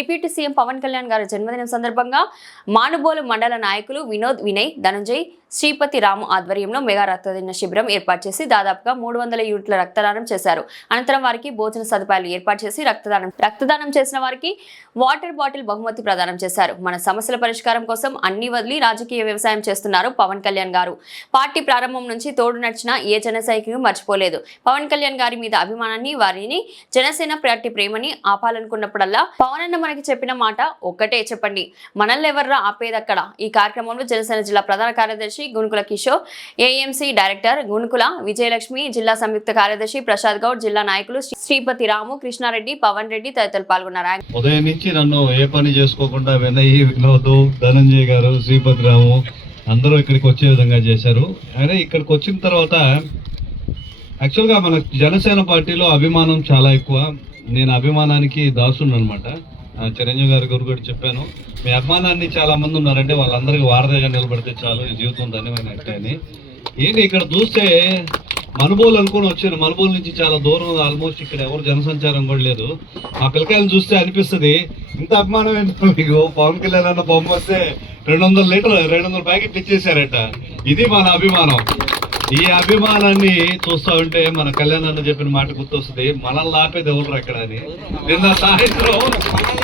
Deputy CM Pawan Kalyan గారి జన్మదినం సందర్భంగా మానుబోలు మండల నాయకులు వినోద్ వినయ్ ధనంజయ్ శ్రీపతి రాము ఆధ్వర్యంలో మెగా రక్తదాన శిబిరం ఏర్పాటు చేసి దాదాపుగా మూడు వందల యూనిట్ల రక్తదానం చేశారు. అనంతరం వారికి భోజన సదుపాయాలు ఏర్పాటు చేసి రక్తదానం రక్తదానం చేసిన వారికి వాటర్ బాటిల్ బహుమతి ప్రదానం చేశారు. మన సమస్యల పరిష్కారం కోసం అన్ని వదిలి రాజకీయ వ్యవసాయం చేస్తున్నారు పవన్ కళ్యాణ్ గారు. పార్టీ ప్రారంభం నుంచి తోడు నడిచిన ఏ జనసైకి మర్చిపోలేదు. పవన్ కళ్యాణ్ గారి మీద అభిమానాన్ని వారిని జనసేన పార్టీ ప్రేమని ఆపాలనుకున్నప్పుడల్లా పవన్ అన్న మనకి చెప్పిన మాట ఒక్కటే చెప్పండి. మనల్ని ఎవర్రా ఆపేదక్కడ? ఈ కార్యక్రమంలో జనసేన జిల్లా ప్రధాన కార్యదర్శి గుణుకుల కిషోర్ ఏఎంసీ డైరెక్టర్ గుణుకుల విజయలక్ష్మి జిల్లా సంయుక్త కార్యదర్శి ప్రసాద్ గౌడ్ జిల్లా నాయకులు శ్రీపతి రాము కృష్ణారెడ్డి పవన్ రెడ్డి తదితరులు పాల్గొన్నారు. ఉదయం నుంచి నన్ను ఏ పని చేసుకోకుండా వినయ్ వినోద్ ధనంజయ్ గారు శ్రీపతి రాము అందరూ ఇక్కడికి వచ్చే విధంగా చేశారు. అదే ఇక్కడికి వచ్చిన తర్వాత యాక్చువల్గా మన జనసేన పార్టీలో అభిమానం చాలా ఎక్కువ. నేను అభిమానానికి దాసుని అనమాట చిరంజీవి గారి గురు కూడా చెప్పాను. మీ అభిమానాన్ని చాలా మంది ఉన్నారంటే వాళ్ళందరికీ వారధిగా నిలబడితే చాలు ఈ జీవితం ధన్యమైనట్టే అని. ఏంటి ఇక్కడ చూస్తే మనుబోలు అనుకుని వచ్చాను మనుబోలు నుంచి చాలా దూరం ఆల్మోస్ట్ ఇక్కడ ఎవరు జనసంచారం కూడా లేదు. ఆ పిల్లకాయలు చూస్తే అనిపిస్తుంది ఇంత అభిమానం ఏంటో మీకు? పవన్ కళ్యాణ్ అన్న బొమ్మ వస్తే రెండు వందల లీటర్ రెండు వందల ప్యాకెట్లు ఇచ్చేసారట ఇది మన అభిమానం. ఈ అభిమానాన్ని చూస్తా ఉంటే మన కళ్యాణ్ అన్న చెప్పిన మాట గుర్తొస్తుంది. మనల్ని ఆపేది ఎవరు అక్కడ అని. నిన్న సాయంత్రం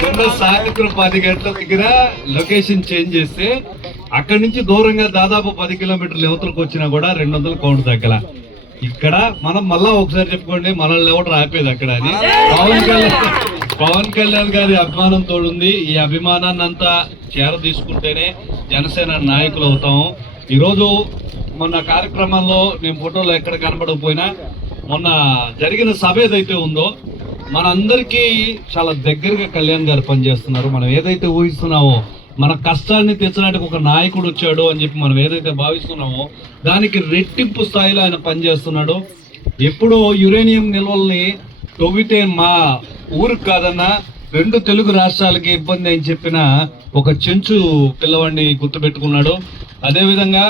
నిన్న సాయంత్రం పది గంటల దగ్గర లొకేషన్ చేంజ్ చేస్తే అక్కడి నుంచి దూరంగా దాదాపు పది కిలోమీటర్ల యువతలకు వచ్చినా కూడా రెండు వందల కౌంట్ తగ్గల. ఇక్కడ మనం మళ్ళా ఒకసారి చెప్పుకోండి మనల్ని ఎవరు ఆపేది అక్కడ అని. పవన్ కళ్యాణ్ పవన్ కళ్యాణ్ గారి అభిమానం తోడుంది. ఈ అభిమానాన్ని అంతా చేర తీసుకుంటేనే జనసేన నాయకులు అవుతాము. ఈరోజు మొన్న కార్యక్రమంలో మేము ఫోటోలో ఎక్కడ కనబడకపోయినా మొన్న జరిగిన సభ ఏదైతే ఉందో మనందరికీ చాలా దగ్గరగా కళ్యాణ్ గారు పనిచేస్తున్నారు. మనం ఏదైతే ఊహిస్తున్నామో మన కష్టాన్ని తెచ్చినట్టు ఒక నాయకుడు వచ్చాడు అని చెప్పి మనం ఏదైతే భావిస్తున్నామో దానికి రెట్టింపు స్థాయిలో ఆయన పనిచేస్తున్నాడు. ఎప్పుడో యురేనియం నిల్వల్ని తవ్వితే మా ఊరికి కాదన్నా రెండు తెలుగు రాష్ట్రాలకి ఇబ్బంది అని చెప్పిన ఒక చెంచు పిల్లవాడిని గుర్తుపెట్టుకున్నాడు. అదేవిధంగా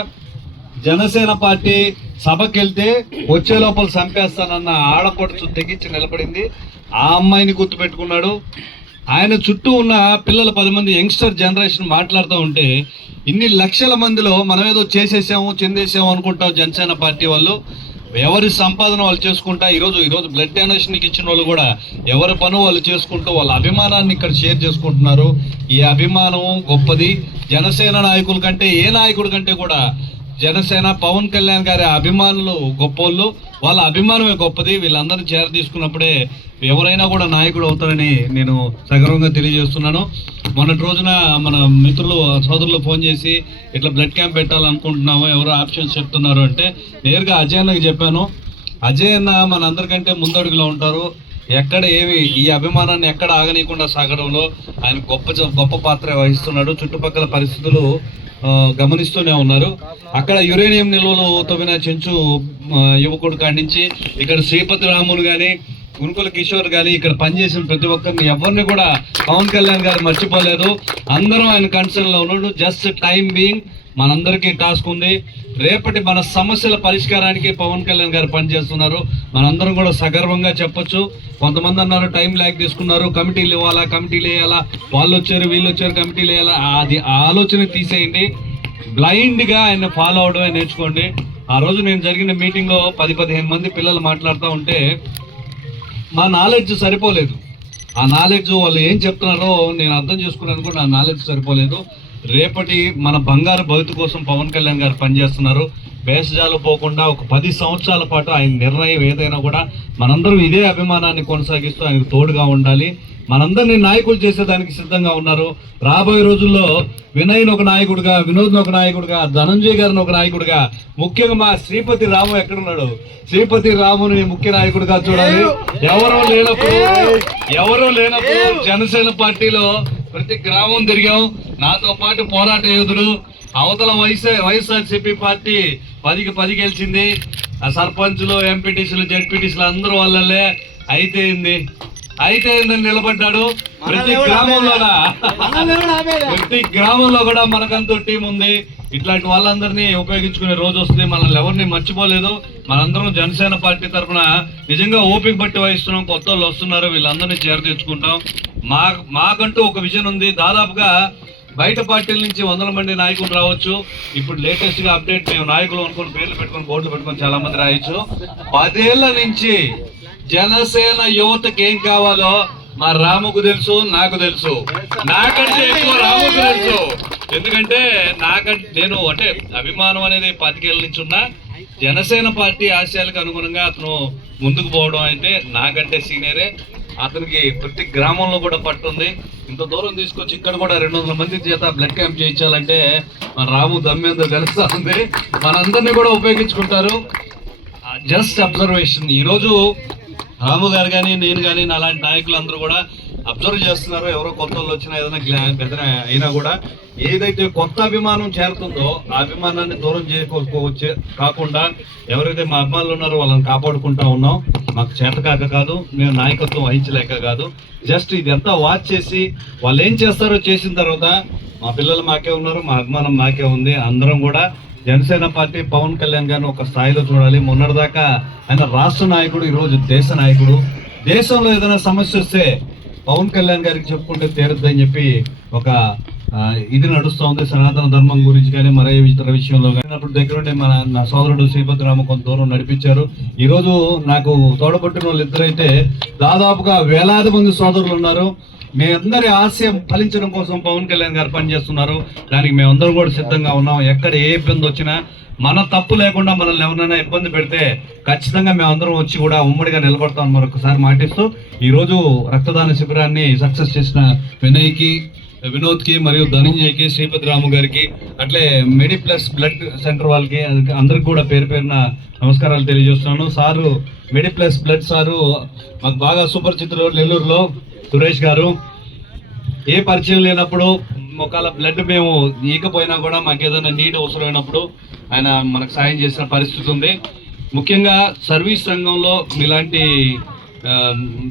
జనసేన పార్టీ సభకి వెళ్తే వచ్చే లోపల చంపేస్తానన్న ఆడపడుచు తెగించి నిలబడింది. ఆ అమ్మాయిని గుర్తుపెట్టుకున్నాడు. ఆయన చుట్టూ ఉన్న పిల్లల పది మంది యంగ్స్టర్ జనరేషన్ మాట్లాడుతూ ఉంటే ఇన్ని లక్షల మందిలో మనం ఏదో చేసేసాము చెందేసాము అనుకుంటాం జనసేన పార్టీ వాళ్ళు. ఎవరి సంపాదన వాళ్ళు చేసుకుంటా ఈరోజు ఈరోజు బ్లడ్ డొనేషన్కి ఇచ్చిన వాళ్ళు కూడా ఎవరి పను వాళ్ళు చేసుకుంటూ వాళ్ళ అభిమానాన్ని ఇక్కడ షేర్ చేసుకుంటున్నారు. ఈ అభిమానం గొప్పది. జనసేన నాయకుల కంటే ఏ నాయకుడి కంటే కూడా జనసేన పవన్ కళ్యాణ్ గారి అభిమానులు గొప్పోళ్ళు. వాళ్ళ అభిమానమే గొప్పది. వీళ్ళందరినీ చేర తీసుకున్నప్పుడే ఎవరైనా కూడా నాయకుడు అవుతారని నేను సగర్వంగా తెలియజేస్తున్నాను. మొన్నటి రోజున మన మిత్రులు సోదరులు ఫోన్ చేసి ఇట్లా బ్లడ్ క్యాంప్ పెట్టాలనుకుంటున్నాము ఎవరు ఆప్షన్స్ చెప్తున్నారు అంటే నేరుగా అజయ్ అన్నకి చెప్పాను. అజయ్ అన్న మన అందరికంటే ముందడుగులో ఉంటారు. ఎక్కడ ఏమి ఈ అభిమానాన్ని ఎక్కడ ఆగనీయకుండా సాగడంలో ఆయన గొప్ప గొప్ప పాత్ర వహిస్తున్నాడు. చుట్టుపక్కల పరిస్థితులు గమనిస్తూనే ఉన్నారు. అక్కడ యురేనియం నిల్వలు తవ్విన చెంచు యువకుడు కాడించి ఇక్కడ శ్రీపతి రాములు కానీ గురుకుల కిషోర్ కానీ ఇక్కడ పనిచేసిన ప్రతి ఒక్కరిని ఎవరిని కూడా పవన్ కళ్యాణ్ గారు మర్చిపోలేదు. అందరం ఆయన కన్సర్న్లో ఉన్నాడు. జస్ట్ టైం బీయింగ్ మనందరికీ టాస్క్ ఉంది. రేపటి మన సమస్యల పరిష్కారానికి పవన్ కళ్యాణ్ గారు పనిచేస్తున్నారు. మనందరం కూడా సగర్వంగా చెప్పొచ్చు. కొంతమంది అన్నారు టైం ల్యాక్ తీసుకున్నారు. కమిటీలు ఇవ్వాలా? కమిటీలు వేయాలా? వాళ్ళు వచ్చారు వీళ్ళు వచ్చారు కమిటీలు వేయాలా? అది ఆలోచన తీసేయండి. బ్లైండ్గా ఆయన ఫాలో అవడమే నేర్చుకోండి. ఆ రోజు నేను జరిగిన మీటింగ్లో పది పదిహేను మంది పిల్లలు మాట్లాడుతూ ఉంటే మా నాలెడ్జ్ సరిపోలేదు. ఆ నాలెడ్జ్ వాళ్ళు ఏం చెప్తున్నారో నేను అర్థం చేసుకున్నాను కూడా నా నాలెడ్జ్ సరిపోలేదు. రేపటి మన బంగారు భవిత కోసం పవన్ కళ్యాణ్ గారు పనిచేస్తున్నారు. భేషజాలు పోకుండా ఒక పది సంవత్సరాల పాటు ఆయన నిర్ణయం ఏదైనా కూడా మనందరం ఇదే అభిమానాన్ని కొనసాగిస్తూ ఆయనకు తోడుగా ఉండాలి. మనందరినీ నాయకులు చేసేదానికి సిద్ధంగా ఉన్నారు. రాబోయే రోజుల్లో వినయ్ని ఒక నాయకుడిగా వినోద్ని ఒక నాయకుడిగా ధనంజయ్ గారిని ఒక నాయకుడిగా ముఖ్యంగా మా శ్రీపతి రాము ఎక్కడున్నాడు? శ్రీపతి రాముని ముఖ్య నాయకుడిగా చూడాలి. ఎవరో లేనప్పుడు ఎవరో లేనప్పుడు జనసేన పార్టీలో ప్రతి గ్రామం తిరిగాం. నాతో పాటు పోరాట యోధుడు అవతల వైఎస్ఆ వైఎస్ఆర్సీపీ పార్టీ పదికి పది గెలిచింది. ఆ సర్పంచులు ఎంపీటీసీలు జడ్పీటీసీలు అందరూ వాళ్ళలే అయితే ఏంది? అయితే ఏందని నిలబడ్డాడు. ప్రతి గ్రామంలో ప్రతి గ్రామంలో కూడా మనకంటూ టీం ఉంది. ఇట్లాంటి వాళ్ళందరినీ ఉపయోగించుకునే రోజు వస్తుంది. మనల్ని ఎవరిని మర్చిపోలేదు. మనందరం జనసేన పార్టీ తరఫున నిజంగా ఓపిక బట్టి వహిస్తున్నాం. కొత్త వాళ్ళు వస్తున్నారు. వీళ్ళందరినీ చేర తెచ్చుకుంటాం మా మాకంటూ ఒక విజన్ ఉంది. దాదాపుగా బయట పార్టీల నుంచి వందల మంది నాయకులు రావచ్చు. ఇప్పుడు లేటెస్ట్గా అప్డేట్ మేము నాయకులు అనుకుని పేర్లు పెట్టుకొని బోర్డులు పెట్టుకొని చాలా మంది రాయొచ్చు. పదేళ్ళ నుంచి జనసేన యువతకి ఏం కావాలో మా రాముకు తెలుసు నాకు తెలుసు. నాకంటే ఎక్కువ రాముకు తెలుసు. ఎందుకంటే నాకంటే నేను అంటే అభిమానం అనేది పాతికేళ్ళ నుంచి ఉన్నా. జనసేన పార్టీ ఆశయాలకు అనుగుణంగా అతను ముందుకు పోవడం అయితే నాకంటే సీనియరే. అతనికి ప్రతి గ్రామంలో కూడా పట్టుంది. ఇంత దూరం తీసుకొచ్చి ఇక్కడ కూడా రెండు వందల మంది చేత బ్లడ్ క్యాంప్ చేయించాలంటే మన రాము దమ్మేందో తెలుస్తా ఉంది మనందరినీ కూడా ఉపయోగించుకుంటారు. జస్ట్ అబ్జర్వేషన్ ఈరోజు రాము గారు కానీ నేను కానీ అలాంటి నాయకులు అందరూ కూడా అబ్జర్వ్ చేస్తున్నారు. ఎవరో కొత్త వాళ్ళు వచ్చినా ఏదైనా గ్లా- పెద్ద అయినా కూడా ఏదైతే కొత్త అభిమానం చేరుతుందో ఆ అభిమానాన్ని దూరం చేసుకోవచ్చే కాకుండా ఎవరైతే మా అభిమానులు ఉన్నారో వాళ్ళని కాపాడుకుంటా ఉన్నాం. మాకు చేత కాక కాదు మేము నాయకత్వం వహించలేక కాదు. జస్ట్ ఇదంతా వాచ్ చేసి వాళ్ళు ఏం చేస్తారో చేసిన తర్వాత మా పిల్లలు మాకే ఉన్నారు మా అభిమానం మాకే ఉంది. అందరం కూడా జనసేన పార్టీ పవన్ కళ్యాణ్ గారిని ఒక స్థాయిలో చూడాలి. మొన్నటిదాకా ఆయన రాష్ట్ర నాయకుడు ఈరోజు దేశ నాయకుడు. దేశంలో ఏదైనా సమస్య వస్తే పవన్ కళ్యాణ్ గారికి చెప్పుకుంటే తీరుద్దని చెప్పి ఒక ఇది నడుస్తూ ఉంది సనాతన ధర్మం గురించి కానీ మరే ఇతర విషయంలో కానీ. దగ్గర ఉండే మన నా సోదరుడు శ్రీపతిరామ కొంత దూరం నడిపించారు. ఈరోజు నాకు తోడబుట్టిన వాళ్ళు ఇద్దరైతే దాదాపుగా వేలాది మంది సోదరులు ఉన్నారు. మీ అందరి ఆశయం ఫలించడం కోసం పవన్ కళ్యాణ్ గారు పనిచేస్తున్నారు. దానికి మేమందరం కూడా సిద్ధంగా ఉన్నాం. ఎక్కడ ఏ ఇబ్బంది వచ్చినా మన తప్పు లేకుండా మనల్ని ఎవరైనా ఇబ్బంది పెడితే ఖచ్చితంగా మేమందరం వచ్చి కూడా ఉమ్మడిగా నిలబడతాం మరొకసారి మాటిస్తూ ఈరోజు రక్తదాన శిబిరాన్ని సక్సెస్ చేసిన వినయ్కి వినోద్కి మరియు ధనంజయ్కి శ్రీపతి రాము గారికి అట్లే మెడి ప్లస్ బ్లడ్ సెంటర్ వాళ్ళకి అందరికి కూడా పేరు పేరున నమస్కారాలు తెలియజేస్తున్నాను. Sir Medi plus blood sir మాకు బాగా సుపరిచితులు నెల్లూరులో. సురేష్ గారు ఏ పరిచయం లేనప్పుడు ఒకవేళ బ్లడ్ మేము ఈకపోయినా కూడా మాకు ఏదైనా నీడ్ అవసరమైనప్పుడు ఆయన మనకు సాయం చేసిన పరిస్థితి ఉంది. ముఖ్యంగా సర్వీస్ రంగంలో ఇలాంటి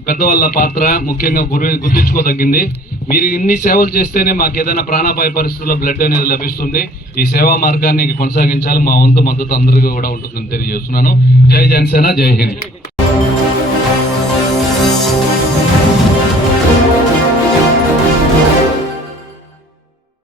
పెద్దవాళ్ళ పాత్ర ముఖ్యంగా గురి గుర్తించుకోదగ్గింది. మీరు ఇన్ని సేవలు చేస్తేనే మాకు ఏదైనా ప్రాణాపాయ పరిస్థితుల్లో బ్లడ్ అనేది లభిస్తుంది. ఈ సేవా మార్గాన్ని కొనసాగించాలి. మా వంతు మద్దతు అందరికీ కూడా ఉంటుందని తెలియజేస్తున్నాను. జై జనసేన జై హింద్.